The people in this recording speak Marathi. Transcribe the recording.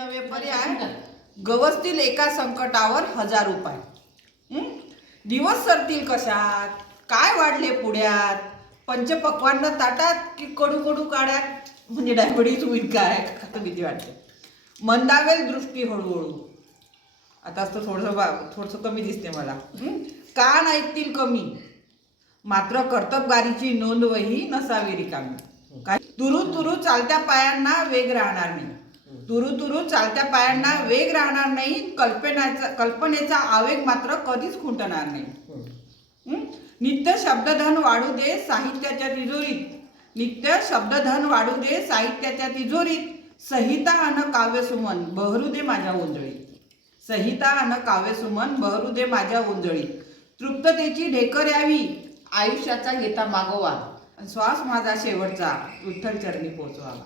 नवे पर्याय. गवसतील एका संकटावर 1000 उपाय. दिवस सरतील कशात, काय वाढले पुढ्यात, पंचपक्वान्न ताटात की कडू कडू काढ्यात. म्हणजे डायबिटीज होईल काय आता भीती वाटते. मंदावेल दृष्टी हळूहळू. आता असतं थोडंसं कमी दिसते मला. कान ऐकतील कमी, मात्र कर्तबगारीची नोंद वही नसावी रिकामी. काय तुरु तुरु चालत्या पायांना वेग राहणार नाही. तुरु तुरु चालत्या पायांना वेग राहणार नाही. कल्पनेचा आवेग मात्र कधीच खुंटणार नाही. नित्य शब्दधन वाढू दे साहित्याच्या तिजोरीत. नित्य शब्दधन वाढू दे साहित्याच्या तिजोरीत. संहिता अन काव्यसुमन बहरू दे माझ्या ओंजळीत. संहिता अन काव्यसुमन बहरू दे माझ्या ओंजळीत. तृप्ततेची ढेकर यावी आयुष्याचा घेता मागोवा. श्वास माझा शेवटचा विठ्ठल चरणी पोचवावा.